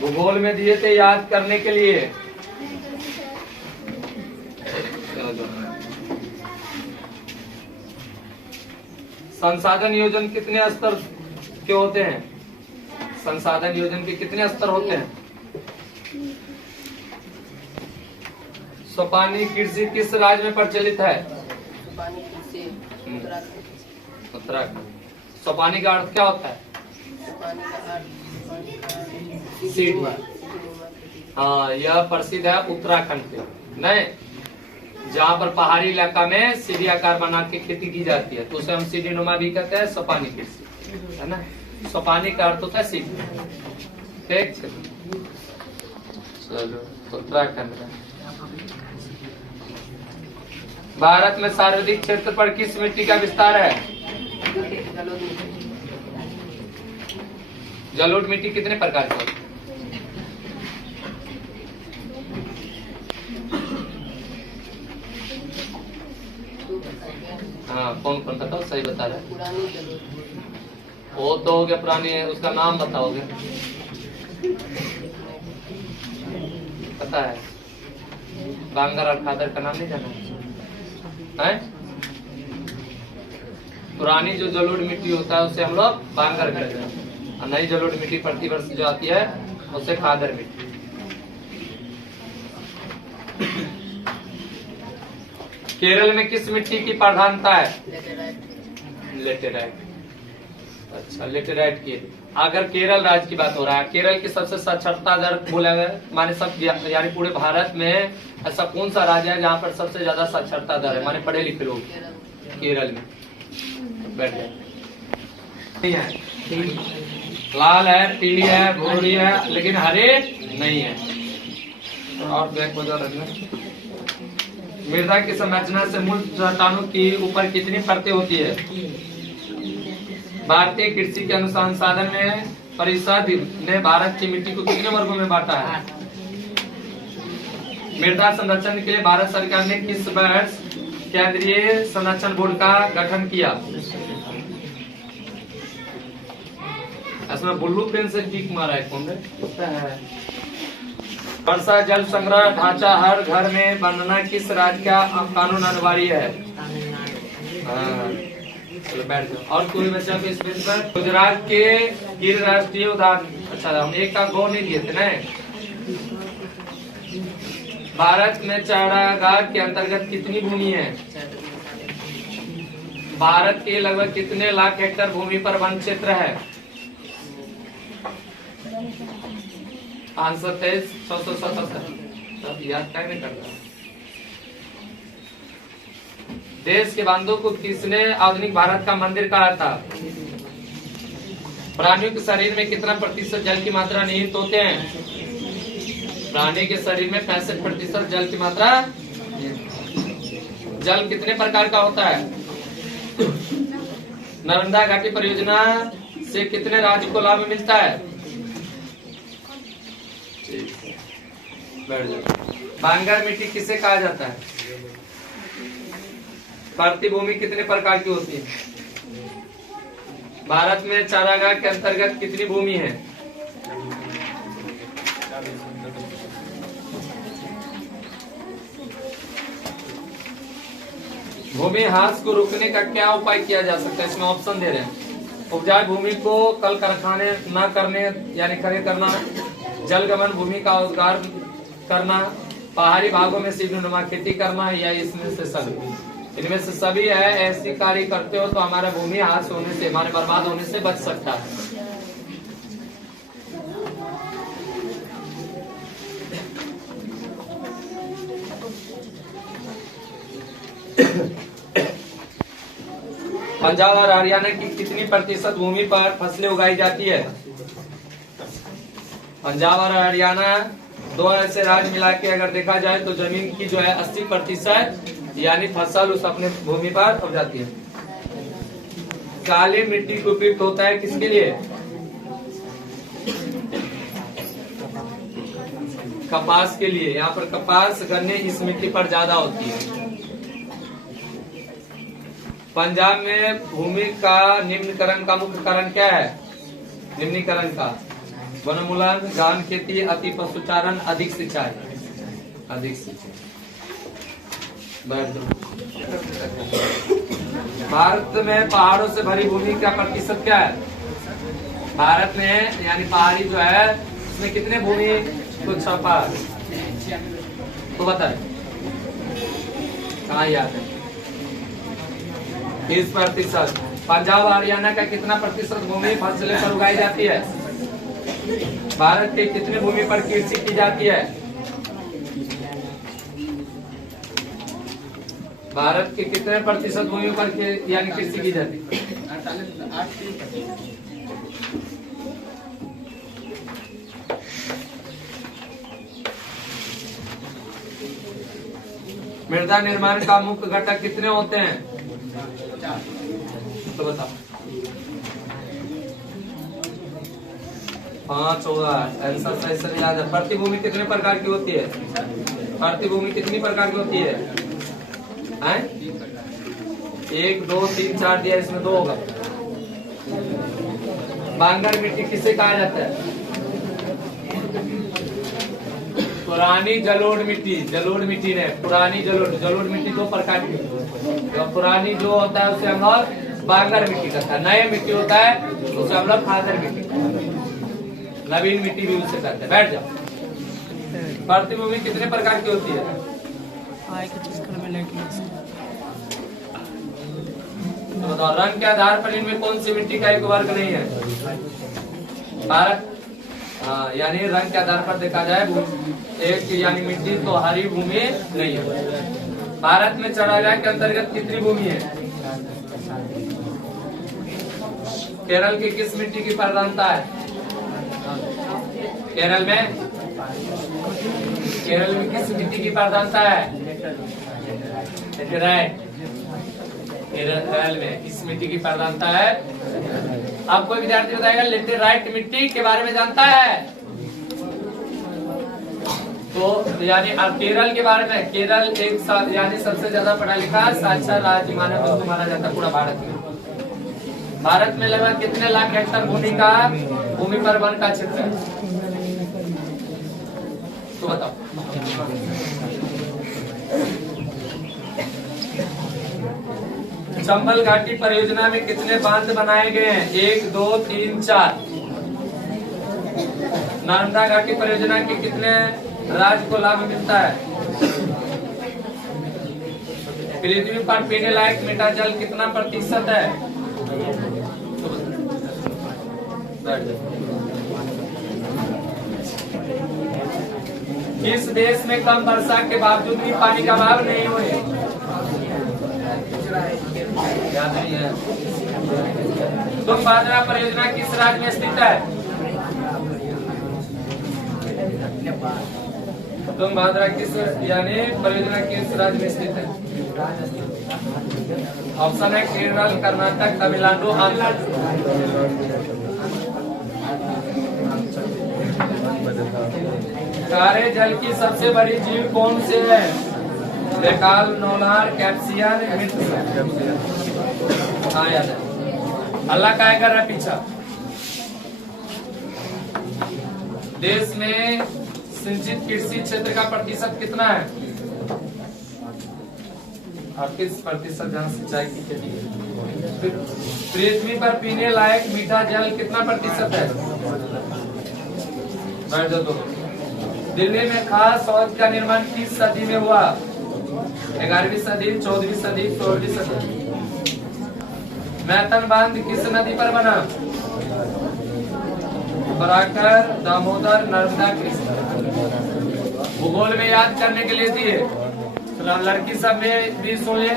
भूगोल में दिए थे याद करने के लिए। संसाधन योजन कितने स्तर के होते हैं? संसाधन योजन के कितने स्तर होते हैं? सोपानी कृषि किस राज्य में प्रचलित है? सोपानी कृषि उत्तराखंड। सोपानी का अर्थ क्या होता है? सोपानी का अर्थ सीढ़ी। हाँ, यह प्रसिद्ध है उत्तराखंड के, नहीं, जहाँ पर पहाड़ी इलाका में सीढ़ी आकार बना के खेती की जाती है, तो उसे हम सीढ़ी नुमा भी कहते हैं, सोपानी कृषि, है ना। सोपानी का अर्थ होता है सीढ़ी। ठीक, चलो उत्तराखंड में। भारत में सर्वाधिक क्षेत्र पर किस मिट्टी का विस्तार है? जलोढ़ मिट्टी कितने प्रकार की? हाँ, कौन कौन बताओ, सही बता रहे हैं। पुरानी जलोढ़, वो तो हो गया पुरानी, उसका नाम बताओगे? पता है? बांगर और खादर का नाम नहीं जाना है? पुरानी जो जलोढ़ मिट्टी होता है उसे हम लोग बांगर कहते हैं, और नई जलोढ़ मिट्टी प्रतिवर्ष जो आती है उसे खादर मिट्टी। केरल में किस मिट्टी की प्रधानता है? लेटेराइट। अच्छा, लेटेराइट की। अगर केरल राज्य की बात हो रहा है, केरल की सबसे साक्षरता दर बोला गया, माने सब यानी पूरे भारत में ऐसा कौन सा राज्य है जहाँ पर सबसे ज्यादा साक्षरता दर है, माने पढ़े लिखे लोग? केरल में। बैठ जाए। नहीं है, लाल है, पीली है, भूरी है, लेकिन हरे नहीं है। और बैक हो जाओ रखना। मृदा की संरचना से मूल चट्टानों की ऊपर कितनी परतें होती है? भारतीय कृषि के अनुसंधान में परिषद ने भारत की मिट्टी को कितने वर्गों में बांटा है? मृदा संरक्षण के लिए भारत सरकार ने किस वर्ष केंद्रीय संरक्षण बोर्ड का गठन किया? इसमें बुल्लू पेन से टिक मारा है, कौन है? वर्षा जल संग्रह ढांचा हर घर में बनना किस राज्य का कानून अनिवार्य है? चलो बैठ जाओ। और कोई बच्चा भी इस पेज पर? गुजरात के गिर राष्ट्रीय उद्यान, अच्छा हम एक का गो नहीं दिए थे ना। भारत में चारागाह के अंतर्गत कितनी भूमि है? भारत के लगभग कितने लाख हेक्टेयर भूमि पर वन क्षेत्र है? 523, 677। याद क्या नहीं करता? देश के बांधों को किसने आधुनिक भारत का मंदिर कहा था? प्राणियों के शरीर में कितना प्रतिशत जल की मात्रा निहित होते हैं? प्राणी के शरीर में 65% जल की मात्रा। जल कितने प्रकार का होता है? नर्मदा घाटी परियोजना से कितने राज्य को लाभ मिलता है? बैठ जाओ। बांगर मिट्टी किसे कहा जाता है? भारतीय भूमि कितने प्रकार की होती है? भारत में चारागाह के अंतर्गत कितनी भूमि है? भूमि ह्रास को रोकने का क्या उपाय किया जा सकता है? इसमें ऑप्शन दे रहे हैं। उपजाऊ भूमि को कल कारखाने न करने यानी खड़े करना, जलगमन भूमि का उद्धार करना, पहाड़ी भागों में सीढ़ीनुमा खेती करना, या इसमें से सभी? इनमें से सभी है। ऐसी कार्य करते हो तो हमारा भूमि ह्रास होने से, हमारे बर्बाद होने से बच सकता है। पंजाब और हरियाणा की कितनी प्रतिशत भूमि पर फसलें उगाई जाती है? पंजाब और हरियाणा दो ऐसे राज्य मिला के अगर देखा जाए तो जमीन की जो है 80% यानी फसल उस अपने भूमि पर उग जाती है। काली मिट्टी को उपयुक्त होता है किसके लिए? कपास के लिए। यहाँ पर कपास गन्ने इस मिट्टी पर ज्यादा होती है। पंजाब में भूमि का निम्नीकरण का मुख्य कारण क्या है? निम्नीकरण का वनोन्मूलन, गहन खेती, अति पशुचारण, अधिक सिंचाई। अधिक सिंचाई। भारत में पहाड़ों से भरी भूमि का प्रतिशत क्या है? भारत में यानी पहाड़ी जो है उसमें कितने भूमि को छपा तो बताए, कहाँ याद है? 30%। पंजाब हरियाणा का कितना प्रतिशत भूमि फसलें पर उगाई जाती है? भारत के कितने भूमि पर कृषि की जाती है? भारत के कितने प्रतिशत भूमि पर यानी कृषि की जाती है? 48। मृदा निर्माण का मुख्य घटक कितने होते हैं? तो बताओ। 5 होगा आंसर सही से याद है। प्रतिभूमि कितने प्रकार की होती है? प्रतिभूमि कितनी प्रकार की होती है? 1 2 3 4 दिया, इसमें 2 होगा। बांगर मिट्टी किसे कहा जाता है? पुरानी जलोढ़ मिट्टी। जलोढ़ मिट्टी ने पुरानी जलोढ़ मिट्टी 2 प्रकार की होती है। जो पुरानी जो होता है उसे हम लोग बांगर मिट्टी कहते हैं। नए मिट्टी होता है उसे हम लोग खादर मिट्टी, नवीन मिट्टी भी उसे कहते हैं। बैठ जाओ। प्रतिभूमि कितने प्रकार की होती है? तो बताओ, रंग के आधार पर इनमें कौन सी मिट्टी का एक वर्ग नहीं है? भारत यानी रंग के आधार पर देखा जाए एक यानी मिट्टी तो हरी भूमि नहीं है। भारत में चढ़ाया के अंतर्गत कितनी भूमि है? केरल की किस मिट्टी की प्रधानता है? केरल में किस मिट्टी की प्रधानता है? केरल में किस मिट्टी की प्रधानता है? आपको विद्यार्थी बताएगा लेटेराइट मिट्टी के बारे में जानता है? तो यानी अब केरल के बारे में, केरल एक साथ यानी सबसे ज्यादा पढ़ा लिखा साक्षर राज्य माना जाता है पूरा भारत में। भारत में लगभग कितने लाख हेक्टेयर भूमि पर वन का क्षेत्र है? तो बताओ। चंबल घाटी परियोजना में कितने बांध बनाए गए हैं? 1 2 3 4। नर्मदा घाटी परियोजना के कितने राज्य को लाभ मिलता है? पृथ्वी पर पीने लायक मीठा जल कितना प्रतिशत है? किस देश में कम वर्षा के बावजूद भी पानी का अभाव नहीं हुए? तुंगभद्रा परियोजना किस राज्य में स्थित है? तुंगभद्रा किस यानी परियोजना किस राज्य में स्थित है? ऑप्शन है केरल, कर्नाटक, तमिलनाडु, आंध्र। खारे जल की सबसे बड़ी झील कौन से है? बेकाल, नौलार, कैप्सियन, मित्र। हाँ याद है। अल्लाह का कर रहा पीछा। देश में सिंचित कृषि क्षेत्र का प्रतिशत कितना है? 38% जहाँ सिंचाई की खेती है। पृथ्वी पर पीने लायक मीठा जल कितना प्रतिशत है? दिल्ली में खास शौच का निर्माण किस सदी में हुआ? 11वीं सदी, 14वीं सदी, 16वीं सदी। मैथन बांध किस नदी पर बना? बराकर, दामोदर, नर्मदा, कृष्ण। भूगोल में याद करने के लिए दिए लड़की सब में भी सुन ले।